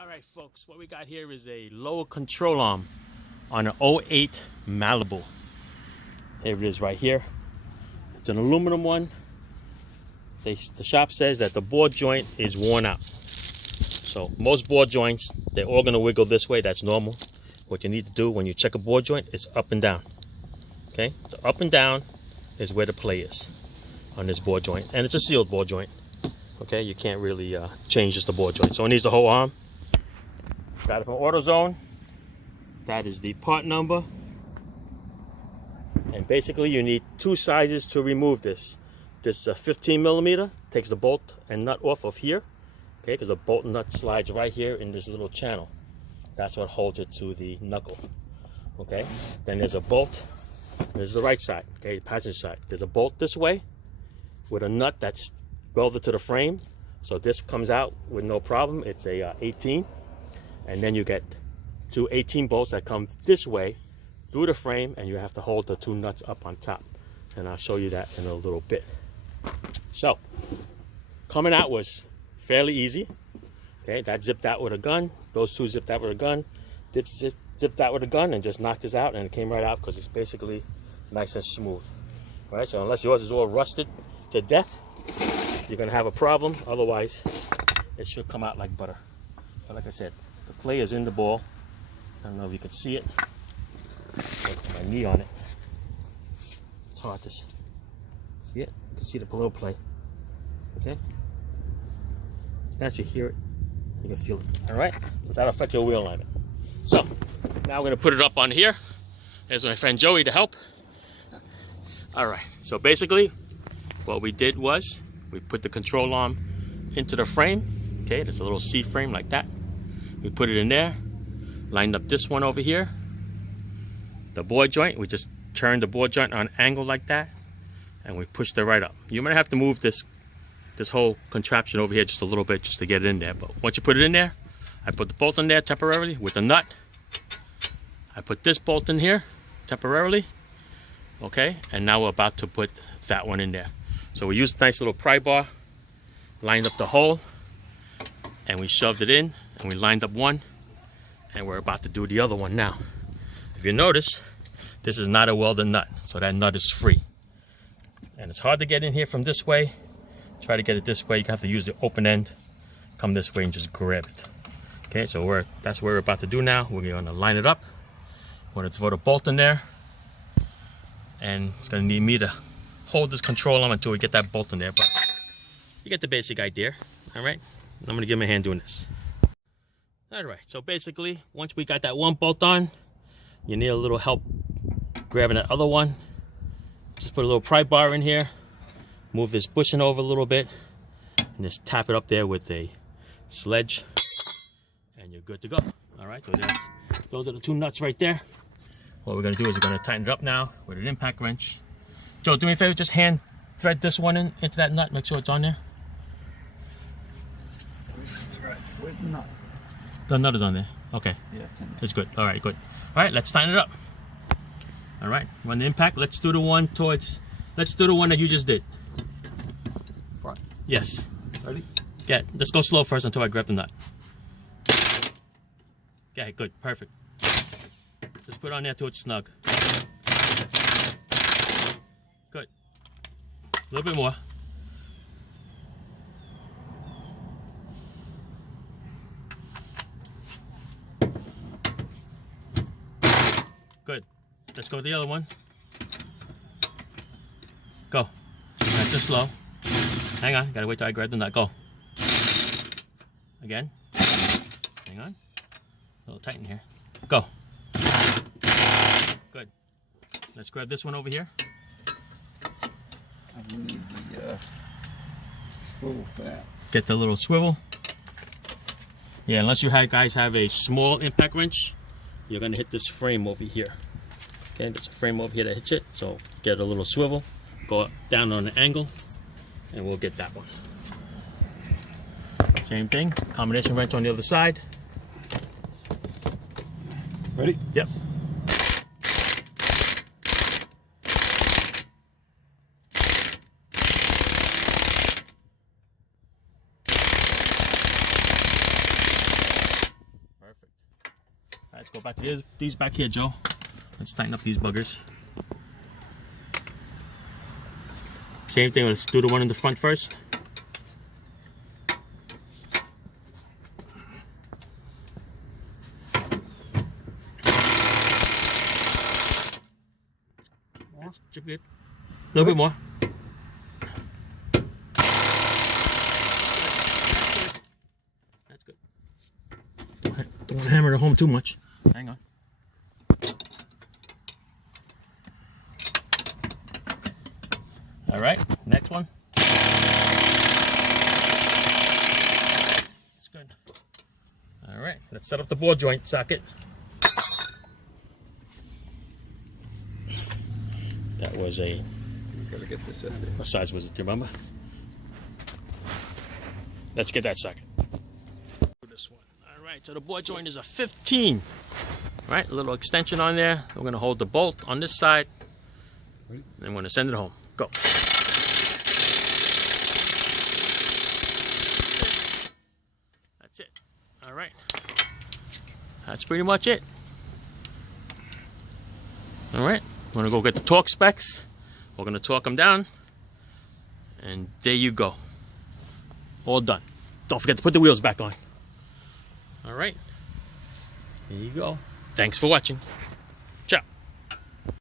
Alright folks, what we got here is a lower control arm on an '08 Malibu. Here it is right here. It's an aluminum one. The shop says that the ball joint is worn out. So most ball joints, they're all going to wiggle this way. That's normal. What you need to do when you check a ball joint is up and down. Okay, so up and down is where the play is on this ball joint. And it's a sealed ball joint. Okay, you can't really change just the ball joint. So it needs the whole arm. Got it from AutoZone. That is the part number. And basically you need two sizes to remove this. This 15 millimeter takes the bolt and nut off of here. Okay, because the bolt and nut slides right here in this little channel. That's what holds it to the knuckle. Okay, then there's a bolt. This is the right side, okay, the passenger side. There's a bolt this way with a nut that's welded to the frame. So this comes out with no problem. It's a 18. And then you get two 18 bolts that come this way through the frame, and you have to hold the two nuts up on top. And I'll show you that in a little bit. So, coming out was fairly easy. Okay, that zipped out with a gun. Those two zipped out with a gun. Zipped out with a gun and just knocked this out, and it came right out because it's basically nice and smooth. All right, so unless yours is all rusted to death, you're gonna have a problem. Otherwise, it should come out like butter. But like I said, the play is in the ball. I don't know if you can see it. I'll put my knee on it. It's hard to see it. You can see the little play. Okay? Now you hear it, you can feel it. Alright? That'll affect your wheel alignment. So, now we're going to put it up on here. There's my friend Joey to help. Alright, so basically, what we did was, we put the control arm into the frame. Okay, there's a little C frame like that. We put it in there, lined up this one over here. The ball joint, we just turned the ball joint on an angle like that, and we pushed it right up. You might have to move this whole contraption over here just a little bit just to get it in there. But once you put it in there, I put the bolt in there temporarily with the nut. I put this bolt in here temporarily. Okay, and now we're about to put that one in there. So we used a nice little pry bar, lined up the hole, and we shoved it in, and we lined up one, and we're about to do the other one now. If you notice, this is not a welded nut, so that nut is free. And it's hard to get in here from this way. Try to get it this way, you have to use the open end. Come this way and just grab it. Okay, so that's what we're about to do now. We're gonna line it up. We're gonna throw the bolt in there. And it's gonna need me to hold this control arm until we get that bolt in there. But you get the basic idea, all right? I'm gonna give him a hand doing this. All right, so basically, once we got that one bolt on, you need a little help grabbing that other one. Just put a little pry bar in here, move this bushing over a little bit, and just tap it up there with a sledge, and you're good to go. All right, so those are the two nuts right there. What we're gonna do is we're gonna tighten it up now with an impact wrench. Joe, do me a favor, just hand thread this one into that nut, make sure it's on there. Where's the nut? The nut is on there. Okay. Yeah, it's in there. It's good. All right, good. All right, let's tighten it up. All right, run the impact. Let's do the one that you just did. Front. Yes. Ready? Yeah, let's go slow first until I grab the nut. Okay, good, perfect. Just put it on there till it's snug. Good. A little bit more. Good. Let's go with the other one. Go. That's just slow. Hang on. Gotta wait till I grab the nut. Go. Again. Hang on. A little tight in here. Go. Good. Let's grab this one over here. I need the swivel for that. Get the little swivel. Yeah, unless you guys have a small impact wrench, you're gonna hit this frame over here. Okay, there's a frame over here that hits it, so get a little swivel, go up, down on the angle, and we'll get that one. Same thing, combination wrench on the other side. Ready? Yep. Let's go back to these back here, Joe. Let's tighten up these buggers. Same thing, let's do the one in the front first. Good. A little bit more. That's good. Don't want to hammer it home too much. Hang on. All right, next one. That's good. All right, let's set up the ball joint socket. That was a. Gotta get this in there. What size was it? Do you remember? Let's get that socket. This one. All right, so the ball joint is a 15. All right, a little extension on there. We're going to hold the bolt on this side, and we're going to send it home. Go. That's it. All right. That's pretty much it. All right. We're going to go get the torque specs. We're going to torque them down. And there you go. All done. Don't forget to put the wheels back on. All right. There you go. Thanks for watching.